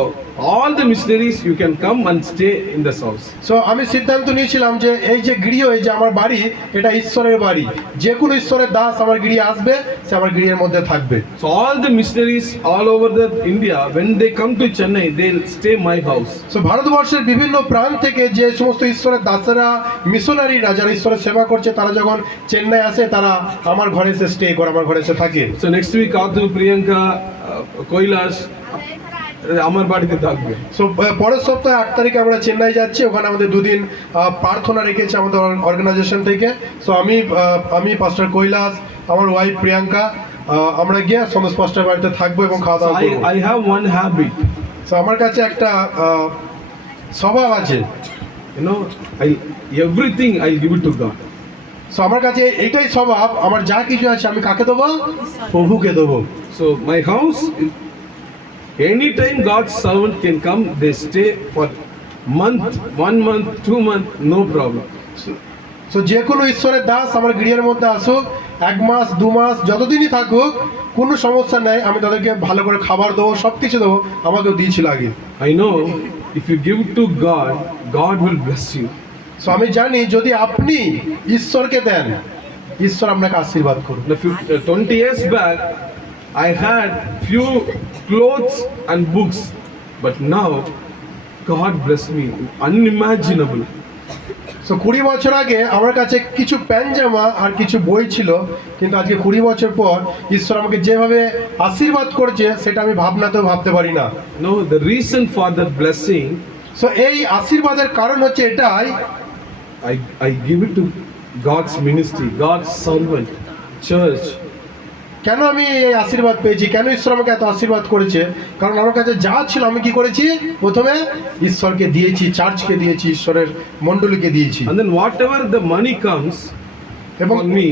all the missionaries, you can come and stay in this house. So আমি সিদ্ধান্ত নিয়েছিলাম যে এই যে গৃহ, এই যে আমার বাড়ি, এটা ঈশ্বরের বাড়ি। যে কোনো ঈশ্বরের দাস আমার গৃহে আসবে, সে আমার গৃহের মধ্যে থাকবে। So all the missionaries all over the India, when they come to Chennai, they'll stay my house. So ভারতবর্ষের বিভিন্ন প্রান্ত থেকে যে সমস্ত ঈশ্বরের দাসেরা, মিশনারিরা যারা ঈশ্বরের সেবা করছে, তারা যখন চেন্নাই আসে, তারা আমার ঘরে এসে স্টে করে, আমার ঘরে এসে থাকে। So next week, Atu, Priyanka, Koilash, আমার বাড়িতে থাকবে। সো পরের সপ্তাহে 8 তারিখে আমরা চেন্নাই যাচ্ছি। ওখানে আমাদের দুদিন প্রার্থনা রেখেছে আমাদের অর্গানাইজেশন থেকে। সো আমি পাস্টার কৈলাস, আমার ওয়াইফ প্রিয়াঙ্কা, আমরা গিয়ে সমাজ পাস্টার বাড়িতে থাকবো এবং খাওয়া So দাওয়া করবো। I have one habit, so আমার কাছে একটা স্বভাব আছে, you know, everything I'll give it to God. So আমার কাছে এটাই স্বভাব, আমার যা কিছু আছে আমি কাকে দেবো? প্রভুকে দেবো। So my house, anytime God's servant can come, they stay for month, 1 month, 2 month, no problem. So যে কোনো ঈশ্বরের দাস আমার গৃহের মধ্যে আসুক, 1 মাস 2 মাস যতদিনই থাকুক, কোনো সমস্যা নেই। আমি তাদেরকে ভালো করে খাবার দেবো, সব কিছু দেবো, আমাকেও দিয়েছিল আগে। I know if you give to God, God will bless you. So আমি জানি যদি আপনি ঈশ্বরকে দেন, ঈশ্বর আপনাকে আশীর্বাদ করবে। 20 years back, I had few clothes and books, but now God bless me, unimaginable. So 20 বছর আগে আমার কাছে কিছু প্যান্ট জামা আর কিছু বই ছিল, কিন্তু আজকে 20 বছর পর ঈশ্বর আমাকে যেভাবে আশীর্বাদ করেছে, সেটা আমি ভাবনাতেও ভাবতে পারি না। No, the reason for that blessing, so এই আশীর্বাদের কারণ হচ্ছে এটাই, I give it to God's ministry, God's servant, church. কেন আমি এই আশীর্বাদ পেয়েছি, কেন ঈশ্বর আমাকে এত আশীর্বাদ করেছে? কারণ আমার কাছে যা ছিল আমি কি করেছি? প্রথমে ঈশ্বরকে দিয়েছি, চার্চকে দিয়েছি, ঈশ্বরের মণ্ডলীকে দিয়েছি। And then whatever the money comes এবং for me,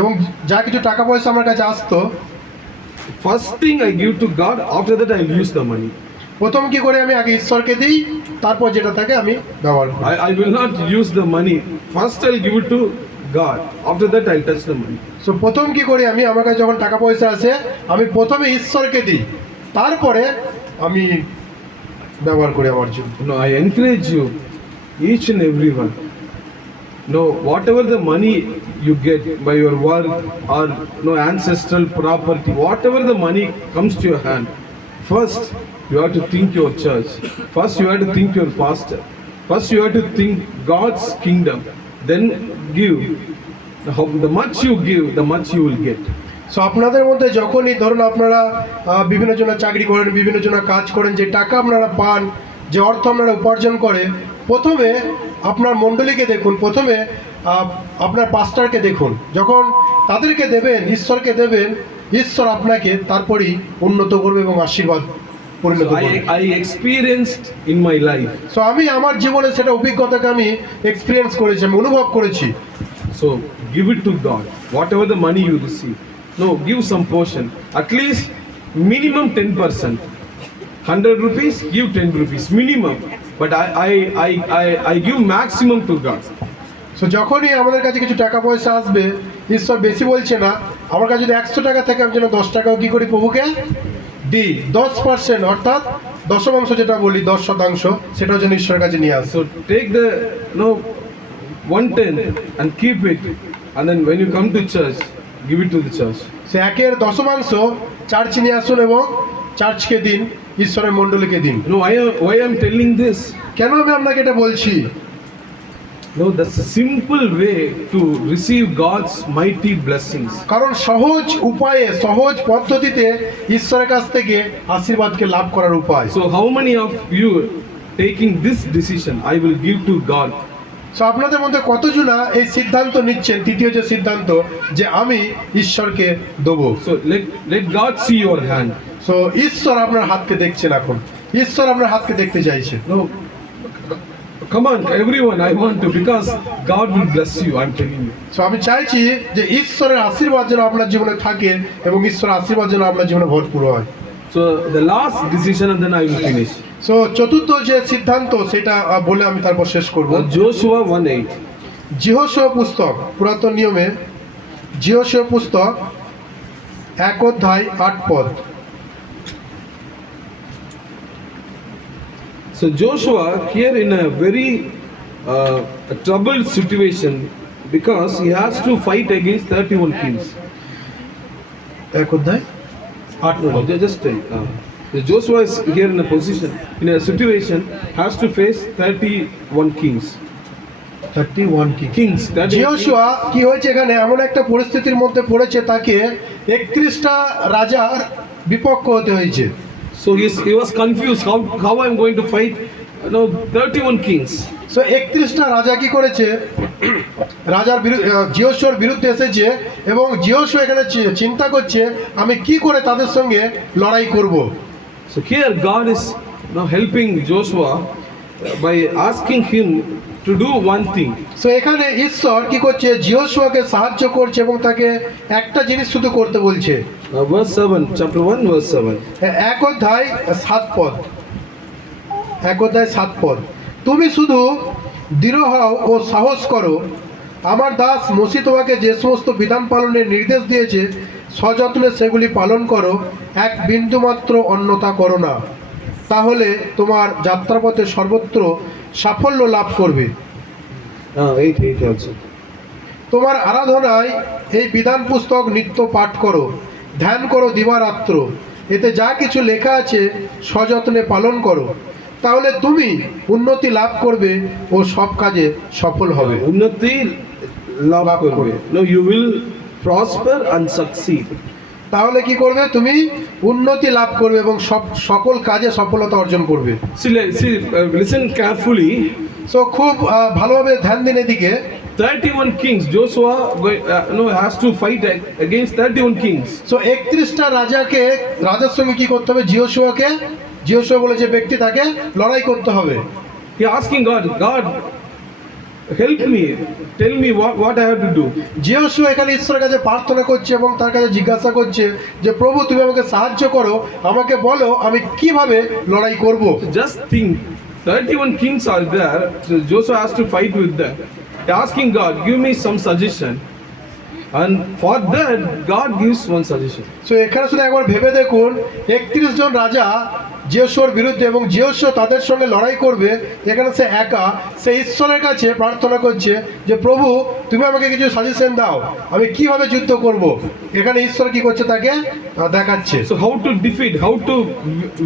এবং যা কিছু টাকা পয়সা আমার কাছে আসতো, first thing I give to God, after that I use the money. প্রথম কি করে আমি আগে ঈশ্বরকে দিই, তারপর যেটা থাকে আমি ব্যবহার করি। I will not use the money. First I'll give it to God. After that I'll touch the money. So প্রথম কি করি আমি, আমার কাছে যখন টাকা পয়সা আসে, আমি প্রথমে ঈশ্বরকে দিই, তারপরে আমি ব্যবহার করি আমার জন্য। No, I encourage you, each and everyone. No, whatever the money you get by your work or no ancestral property, whatever the money comes to your hand, first you have to think your church. First you have to think your pastor. First you have to think God's kingdom. Then give. The much you give, the much you will get. So আপনাদের মধ্যে যখনই ধরুন আপনারা বিভিন্ন জন চাকরি করেন, বিভিন্ন জন কাজ করেন, যে টাকা আপনারা পান, যে অর্থ আপনারা উপার্জন করেন, প্রথমে আপনার মণ্ডলীকে দেখুন, প্রথমে আপনার পাস্টারকে দেখুন। যখন তাদেরকে দেবেন, ঈশ্বরকে দেবেন, ঈশ্বর আপনাকে তারপরেই উন্নত করবে এবং আশীর্বাদ পরিণত So করবে। I experienced in my life. So আমি আমার জীবনে সেটা অভিজ্ঞতাকে আমি এক্সপিরিয়েন্স করেছি, আমি অনুভব করেছি। So give it to God. Whatever the money you receive. No, give some portion. At least minimum 10%. 100 rupees, give 10 rupees. Minimum. But I give maximum to God. So যখনই আমাদের কাছে কিছু টাকা পয়সা আসবে, ঈশ্বর বেশি বলছে না, আমার কাছে যদি 100 টাকা থাকে, আমি যেন 10 টাকাও কি করি? প্রভুকে দিই। 10%, অর্থাৎ দশমাংশ যেটা বলি, 10%, সেটাও যেন ঈশ্বরের কাছে নিয়ে আসে। So take the 1/10 and keep it. And then when you come to church, give it to the church. সে 1/10 চার্চে নিয়ে আসুন এবং চার্চকে দিন, ঈশ্বরের মণ্ডলীকে দিন। No, why I'm telling this? কেন আমি আপনাকে এটা বলছি? No, that's a simple way to receive God's mighty blessings. কারণ সহজ উপায়ে, সহজ পদ্ধতিতে ঈশ্বরের কাছ থেকে আশীর্বাদকে লাভ করার উপায়। So how many of you taking this decision, I will give to God? So আপনাদের মধ্যে কতজনা এই সিদ্ধান্ত নিচ্ছেন, তৃতীয় যে সিদ্ধান্ত, যে আমি ঈশ্বরকে দেবো? So let God see your hand. So ঈশ্বর আপনার হাতকে দেখছেন, এখন ঈশ্বর আপনার হাতকে দেখতে চাইছে। No, come on, everyone, I want to, because God will bless you, I'm telling you. So আমি চাইছি যে ঈশ্বরের আশীর্বাদ যেন আপনার জীবনে থাকে এবং ঈশ্বরের আশীর্বাদ যেন আপনার জীবনে ভরপুর হয়। So the last decision and then I will finish. So so চতুর্থ যে সিদ্ধান্ত সেটা বলে আমি তারপর শেষ করব। Joshua 1:8. জিহোশূয়া পুস্তক, পুরাতন নিয়মে জিহোশূয়া পুস্তক 1 অধ্যায় 8 পদ। So Joshua here in a very a troubled situation because he has to fight against 31 kings. 1 অধ্যায় 8 পদ। Just tell. Joshua is here in a position, in a situation, has to face 31 kings. 31 কি Kings. That is, জিহোশূয়া কি হয়েছে এখানে, এমন একটা পরিস্থিতির মধ্যে পড়েছে তাকে 31টা রাজার বিপক্ষ হতে হয়েছে। so he was confused. How I'm going to fight? 31 kings. So 31টা রাজা কি করেছে, রাজার জিহোশূয়ার বিরুদ্ধে এসেছে এবং জিহোশূয়া এখানে চিন্তা করছে আমি কি করে তাদের সঙ্গে লড়াই করব। So here God is helping Joshua by asking him to do one thing. So এখানে ঈশ্বর কি করছে, জিহোশূয়াকে সাহায্য করছে এবং তাকে একটা জিনিস শুধু করতে বলছে। Verse 7, chapter 1, verse 7. 1 অধ্যায় 7 পদ, 1 অধ্যায় 7 পদ। তুমি শুধু দৃঢ় হও ও সাহস করো, আমার দাস মোশি তোমাকে যে সমস্ত বিধান পালনের নির্দেশ দিয়েছে সযত্নে সেগুলি পালন করো, এক বিন্দুমাত্র অন্যথা করো না, তাহলে তোমার যাত্রাপথে সর্বত্র সাফল্য লাভ করবে। 8 also. তোমার আরাধনায় এই বিধান পুস্তক নিত্য পাঠ করো, ধ্যান করো দিবারাত্র, এতে যা কিছু লেখা আছে সযত্নে পালন করো, তাহলে তুমি উন্নতি লাভ করবে ও সব কাজে সফল হবে। উন্নতি লাভ করবে। No, you will prosper and succeed. তাহলে কি করবে, তুমি উন্নতি লাভ করবে এবং সকল কাজে সফলতা অর্জন করবে। See, listen carefully. সো খুব ভালোভাবে ধ্যান দিন এদিকে। 31 kings. Joshua has to fight against 31 kings. So 31টা রাজার সঙ্গে কি করতে হবে, জিহোশূয়া বলে যে ব্যক্তি তাকে লড়াই করতে হবে। He asking God, help me, tell me what I have to do. জিহোশূয়া এখানে ঈশ্বরের কাছে প্রার্থনা করছে এবং তার কাছে জিজ্ঞাসা করছে যে প্রভু তুমি আমাকে সাহায্য করো, আমাকে বলো আমি কিভাবে লড়াই করব। Just think, 31 kings are there. So Joshua has to fight with them. They're asking God, give me some suggestion. And for that, God gives one suggestion. So এখানে শুধু একবার ভেবে দেখুন, 31 জন রাজা জিহোশূয়ার বিরুদ্ধে এবং জিহোশূয়া তাদের সঙ্গে লড়াই করবে, এখানে সে একা, সে ঈশ্বরের কাছে প্রার্থনা করছে যে প্রভু তুমি আমাকে কিছু সাজেশন দাও, আমি কিভাবে যুদ্ধ করব। এখানে ঈশ্বর কি করছে, তাকে দেখাচ্ছে। So how to defeat, how to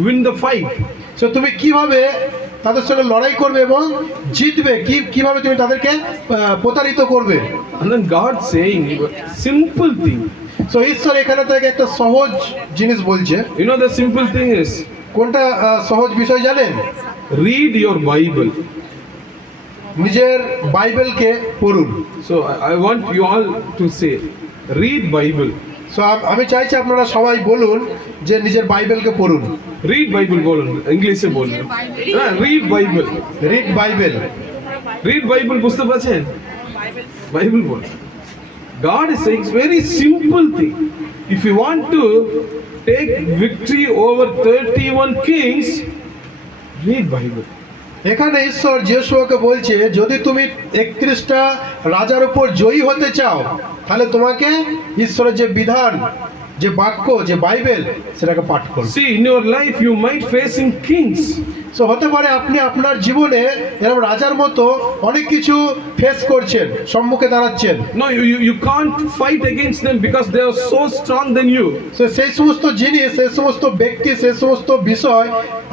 win the fight. So তুমি কিভাবে তাদের সঙ্গে লড়াই করবে এবং জিতবে, কিভাবে তুমি তাদেরকে প্রতারিত করবে। And then God saying, simple thing. So ঈশ্বর এখানে তাকে একটা সহজ জিনিস বলছে। You know the simple thing is, কোনটা সহজ বিষয় জানেন? read your Bible. নিজের বাইবেলকে পড়ুন। So I want you all to say, read Bible. So আমি চাইছি আপনারা সবাই বলুন যে নিজের বাইবেলকে পড়ুন। Read Bible বলুন, ইংলিশে বলুন। Read Bible. Read Bible. Read Bible বুঝতে পারছেন? Bible বলুন। God is saying very simple thing. If you want to take victory over 31 kings, read Bible. এখানে ঈশ্বর জিহোশূয়াকে বলছে যদি তুমি 31টা রাজার উপর জয়ী হতে চাও তাহলে তোমাকে ঈশ্বরের যে বিধান, যে বাক্য, যে বাইবেল সেটাকে পাঠ করো। See, in your life you might facing kings. So হতে পারে আপনি আপনার জীবনে এরকম রাজার মতো অনেক কিছু ফেস করছেন, সম্মুখে দাঁড়াচ্ছেন। No, you can't fight against them because they are so strong than you. So সেই সমস্ত জিনিস, সেই সমস্ত ব্যক্তি, সেই সমস্ত বিষয়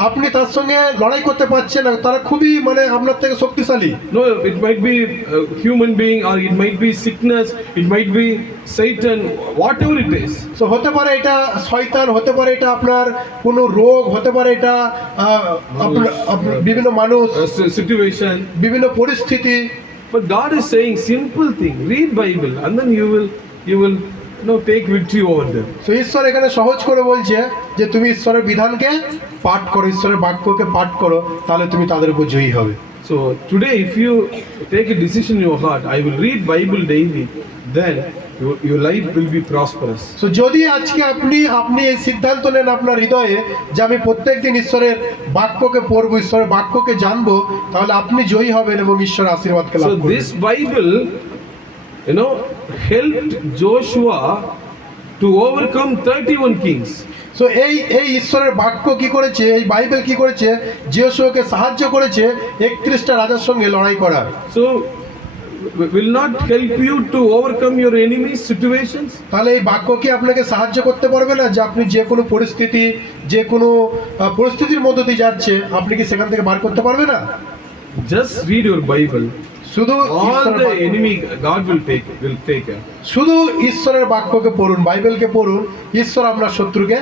আপনি তার সঙ্গে লড়াই করতে পারছেন না, তারা খুবই আপনার থেকে শক্তিশালী। No, it might be a human being or it might be sickness, it might be Satan, whatever it is. So হতে পারে এটা শয়তান, হতে পারে এটা আপনার কোনো রোগ, হতে পারে এটা বিভিন্ন মানুষ, Situation. বিভিন্ন পরিস্থিতি। But God is saying simple thing, read Bible and then you will take victory over them. So ঈশ্বর এখানে সহজ করে বলছে যে তুমি ঈশ্বরের বিধানকে পাঠ করো, ঈশ্বরের বাক্যকে পাঠ করো, তাহলে তুমি তাদের উপর জয়ী হবে। So today if you take a decision in your heart, I will read Bible daily, then your life will be prosperous. তো যদি আজকে আপনি এই সিদ্ধান্ত নেন আপনার হৃদয়ে যে আমি প্রত্যেকদিন ঈশ্বরের বাক্যকে পড়বো, ঈশ্বরের বাক্যকে জানবো, তাহলে আপনি জয়ী হবেন এবং ঈশ্বরের আশীর্বাদকে লাভ So করবেন। this Bible, helped Joshua to overcome 31 kings. তো এই ঈশ্বরের বাক্য কি করেছে, এই বাইবেল কি করেছে, জিওশোকে সাহায্য করেছে 31টা রাজার সঙ্গে লড়াই করার। So will not help you to overcome your enemy's situations? তাহলে এই বাক্য কি আপনাকে সাহায্য করতে পারবে না যে আপনি যে কোনো পরিস্থিতি, যে কোনো পরিস্থিতির মধ্য দিয়ে যাচ্ছে, আপনি কি সেখান থেকে বার করতে পারবে না? Just read your Bible. শুধু All ঈশ্বরের the বাক্য- enemy God will take care. শুধু ঈশ্বরের বাক্যকে পড়ুন, বাইবেলকে পড়ুন, ঈশ্বর আপনার শত্রুকে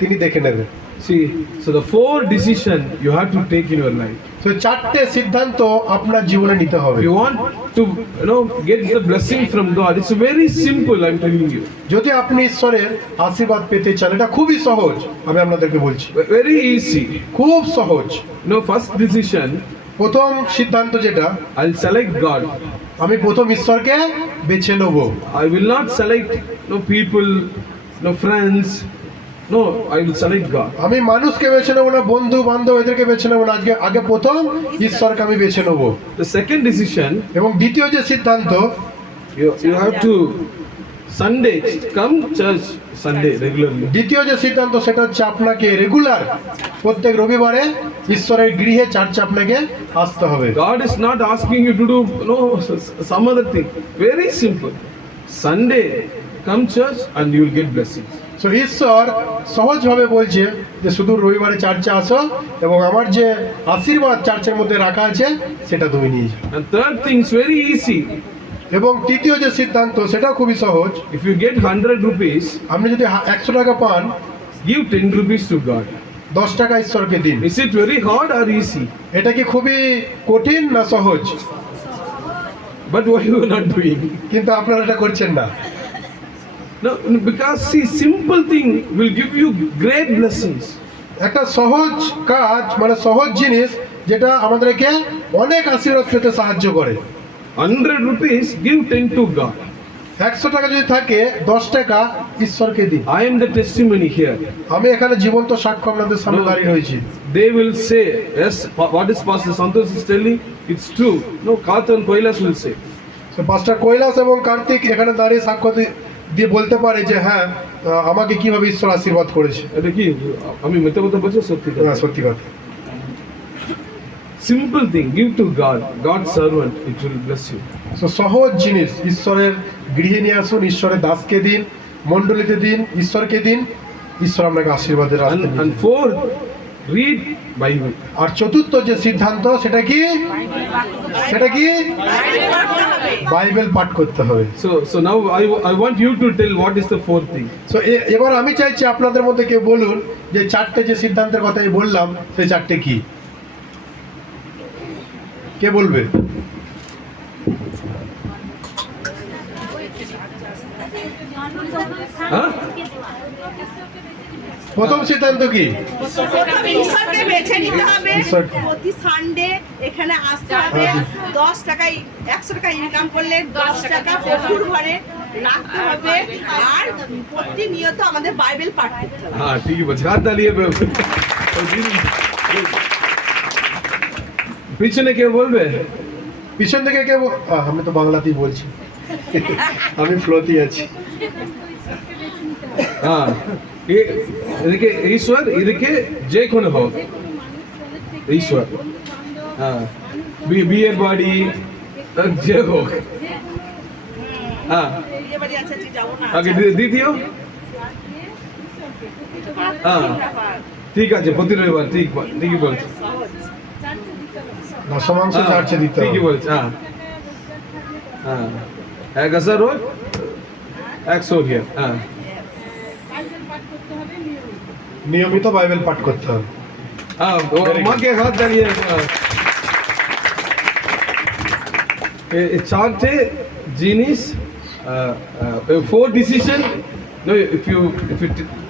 তিনি দেখে নেবেন। See, so the 4 decision you have to take in your life. তো 4টে সিদ্ধান্ত আপনার জীবনে নিতে হবে। If you want to, get the blessing from God, it's very simple. I'm telling you, যদি আপনি ঈশ্বরের আশীর্বাদ পেতে চান, এটা খুবই সহজ, আমি আপনাদেরকে বলছি, very easy. খুব সহজ। First decision, প্রথম সিদ্ধান্ত যেটা, I'll select God. আমি প্রথম ঈশ্বরকে বেছে নেব। I will not select people, friends. No, I will select God. আমি মানুষকে বেছে নেবো না, বন্ধু বান্ধব এদেরকে বেছে নেবো না, আগে প্রথম ঈশ্বরকে আমি বেছে নেবো। The second decision, এবং দ্বিতীয় যে সিদ্ধান্ত, you have to Sunday come church Sunday regularly. দ্বিতীয় যে সিদ্ধান্ত সেটা হচ্ছে আপনাকে রেগুলার প্রত্যেক রবিবারে ঈশ্বরের গৃহে চার্চে আপনাকে আসতে হবে। God is not asking you to do some other thing. Very simple. Sunday come church and you will get blessings. তো ঈশ্বর সহজভাবে বলছে যে শুধু রবিবারে চার্চে আসো এবং আমার যে আশীর্বাদ চার্চের মধ্যে রাখা আছে সেটা তুমি নিয়ে যাও। And third thing is very easy. এবং তৃতীয় যে সিদ্ধান্ত সেটাও খুবই সহজ, If you get 100 rupees, আপনি যদি 100 টাকা পান, give 10 rupees to God. 10 টাকা ঈশ্বরকে দিন। Is it very hard or easy? এটা কি খুবই কঠিন না সহজ? But why you are not doing? কিন্তু আপনারা এটা করছেন না। No, because see, simple thing will give you great blessings. একটা সহজ কাজ মানে সহজ জিনিস যেটা আমাদেরকে অনেক আশীর্বাদ পেতে সাহায্য করে। 100 rupees, give 10 to God. 100 টাকা যদি থাকে 10 টাকা ঈশ্বরকে দিন। I am the testimony here. আমি এখানে জীবন্ত সাক্ষ্য আপনাদের সামনে দাঁড়িয়ে রয়েছি। They will say, yes, what is Pastor Santosh is telling, it's true. Kartan Koilas will say. তো পাস্টার কৈলাস এবং কার্তিক এখানে দাঁড়িয়ে সাক্ষ্য দিয়ে বলতে পারে যে হ্যাঁ, আমাকে কিভাবে ঈশ্বর আশীর্বাদ করেছে। এটা কি আমি মিথ্যা কথা বলছি, সত্যি কথা? হ্যাঁ, সত্যি কথা। Simple thing, give to God, God's servant, it will bless you. তো সহজ জিনিস, ঈশ্বরের গৃহে নিয়ে আসুন, ঈশ্বরের দাসকে দিন, মণ্ডলীতে দিন, ঈশ্বরকে দিন, ঈশ্বর আপনাকে আশীর্বাদের রাস্তা নিয়ে And যাবে। fourth, read Bible. আর চতুর্থ যে সিদ্ধান্ত সেটা কি, বাইবেল পাঠ করতে হবে। So now I want you to tell what is the fourth thing. তো এবার আমি চাইছি আপনাদের মধ্যে কেউ বলুন যে 4টে যে সিদ্ধান্তের কথা আমি বললাম সেই 4টে কি, কে বলবে? Huh? প্রথম সিদ্ধান্ত কি? ঈশ্বরকে বেছে নিতে হবে, ঈশ্বরকে। প্রতি সানডে এখানে আসতে হবে, 10 টাকায় 100 টাকা ইনকাম করলে 10 টাকা প্রচুর ঘরে রাখতে হবে, আর প্রতিনিয়ত আমাদের বাইবেল পাঠ করতে হবে। हाँ ठीक है बच्चा, हाथ डालिए পিছনে কে বলবে? পিছন থেকে কে আমি তো বাংলাতেই বলছি, আমি ফ্লোতেই আছি। হ্যাঁ, এদিকে ঈশ্বর, এদিকে যে কোনো হোক ঈশ্বর। হ্যাঁ, বিয়ের বাড়ি যে হোক। হ্যাঁ, বিয়ে বাড়ি আছে, যাবো না। আগে দ্বিতীয়। হ্যাঁ ঠিক আছে, প্রতি রবিবার, ঠিকই বলছি। দশমাংশ চার্চে দিতে হবে। ঠিকই বলছি। হ্যাঁ হ্যাঁ, 1000 রোজ 100 হিয়ার। হ্যাঁ, নিয়মিত বাইবেল পাঠ করতে হবে। হ্যাঁ, মাকে হাত দাঁড়িয়ে। চারটে জিনিস, 4 decision. No, if you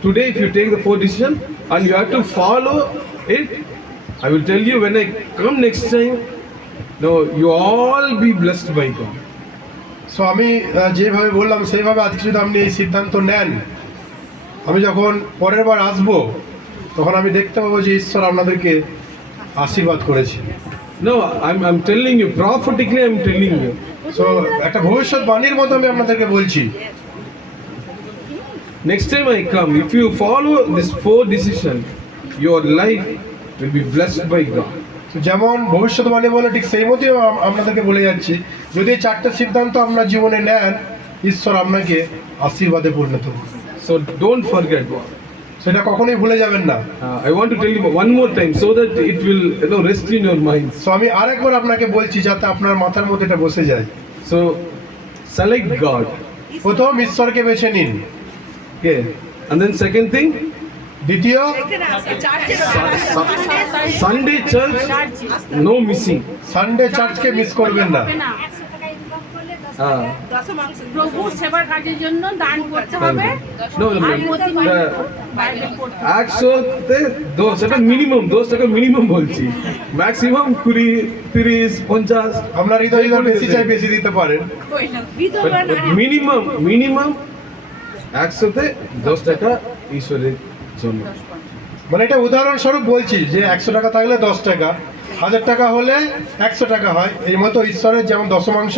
today if you take the 4 decision and you have to follow it, I will tell you when I come next time, no, you all be blessed by God. So so আমি যেভাবে বললাম সেইভাবে আজকে যদি আপনি এই সিদ্ধান্ত নেন, আমি যখন পরের বার আসবো তখন আমি দেখতে পাবো যে ঈশ্বর আপনাদেরকে আশীর্বাদ করেছে। No, I'm telling you, prophetically I'm telling you. So একটা ভবিষ্যৎবাণীর মতো আমি আপনাদেরকে বলছি, Next time I come, if you follow this 4 decision, your life will be blessed by God. তো যেমন ভবিষ্যৎবাণী বলে ঠিক সেই মতোই আপনাদেরকে বলে যাচ্ছি, যদি এই 4টে সিদ্ধান্ত আপনার জীবনে নেন, ঈশ্বর আপনাকে আশীর্বাদে পরিণত করবে। So don't forget God. সেটা কখনোই ভুলে যাবেন না। I want to tell you one more time so that it will rest in your minds. So আমি আরেকবার আপনাকে বলছি যাতে আপনার মাথার মধ্যে এটা বসে যায়। So select God. প্রথম ঈশ্বরকে বেছে নিন, Okay. And then second thing, দ্বিতীয় এখানে আসে চার্চে Sunday church, no missing. Sunday চার্চকে মিস করবেন না। দশমাংশ প্রভু সেবার কাজের জন্য দান করতে হবে No, আর প্রতিদিন the বাইবেল পড়তে হবে। একশোতে 10 টাকা মিনিমাম বলছি, ম্যাক্সিমাম 20, 30, 50 আপনার হৃদয় যদি বেশি চাই বেশি দিতে পারেন। বিধবা নারী মিনিমাম 100তে 10 টাকা ঈশ্বরের জন্য। মানে এটা উদাহরণস্বরূপ বলছি যে 100 টাকা থাকলে 10 টাকা, 1000 টাকা হলে 100 টাকা হয়। এই মতো ঈশ্বরের যেমন দশমাংশ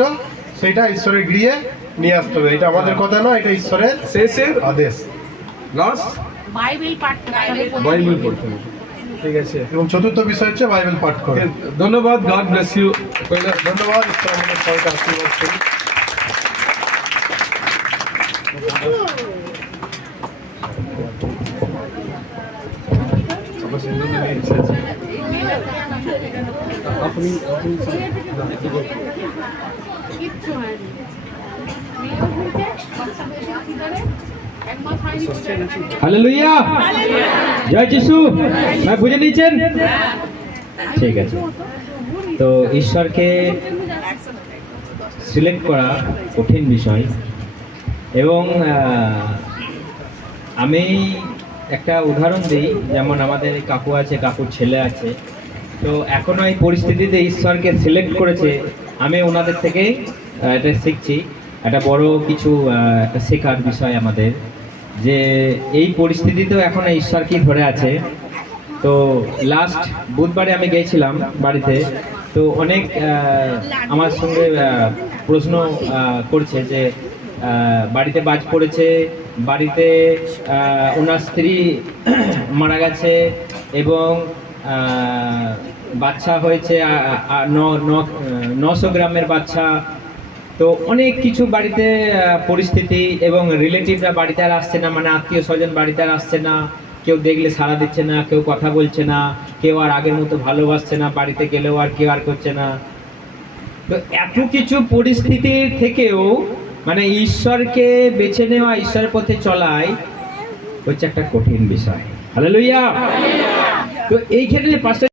সেইটা ঈশ্বরের গৃহে নিয়ে আসতে হবে। এটা আমাদের কথা নয়, এটা ঈশ্বরের শেষের আদেশ। লাস্ট বাইবেল পাঠ করতে হবে বাইবেল পড়তে হবে। ঠিক আছে, এবং চতুর্থ বিষয় হচ্ছে বাইবেল পাঠ করা। ধন্যবাদ। God bless you. ধন্যবাদ, ঈশ্বর আমাদের সবাইকে আশীর্বাদ করুন। কিচ্ছু হয়নি মেয়েও ঘুরছে বাচ্চা বেশি ভিতরে এক মাস হয়নি ঘুরে হালেলুয়া, জয় যিশু। ভাই বুঝে নিয়েছেন? ঠিক আছে। তো ঈশ্বরকে সিলেক্ট করা কঠিন বিষয়, এবং আমি একটা উদাহরণ দিই। যেমন আমাদের কাকু আছে, কাকুর ছেলে আছে, তো এখনও এই পরিস্থিতিতে ঈশ্বরকে সিলেক্ট করেছে। আমি ওনাদের থেকে এটা শিখছি, একটা বড় কিছু একটা শেখার বিষয় আমাদের, যে এই পরিস্থিতিতেও এখন ঈশ্বরকে ধরে আছে। তো লাস্ট বুধবারে আমি গিয়েছিলাম বাড়িতে, তো অনেক আমার সঙ্গে প্রশ্ন করছে যে বাড়িতে বাজ পড়েছে, বাড়িতে ওনার স্ত্রী মারা গেছে, এবং বাচ্চা হয়েছে 900 গ্রামের বাচ্চা। তো অনেক কিছু বাড়িতে পরিস্থিতি, এবং রিলেটিভরা বাড়িতে আর আসছে না, মানে আত্মীয় স্বজন বাড়িতে আর আসছে না, কেউ দেখলে সাড়া দিচ্ছে না, কেউ কথা বলছে না, কেউ আর আগের মতো ভালোবাসছে না, বাড়িতে গেলেও আর কেউ আর করছে না। তো এত কিছু পরিস্থিতির থেকেও মানে ঈশ্বরকে বেছে নেওয়া, ঈশ্বরের পথে চলাই হচ্ছে একটা কঠিন বিষয়। হালেলুয়া। তো এইখানে পাশে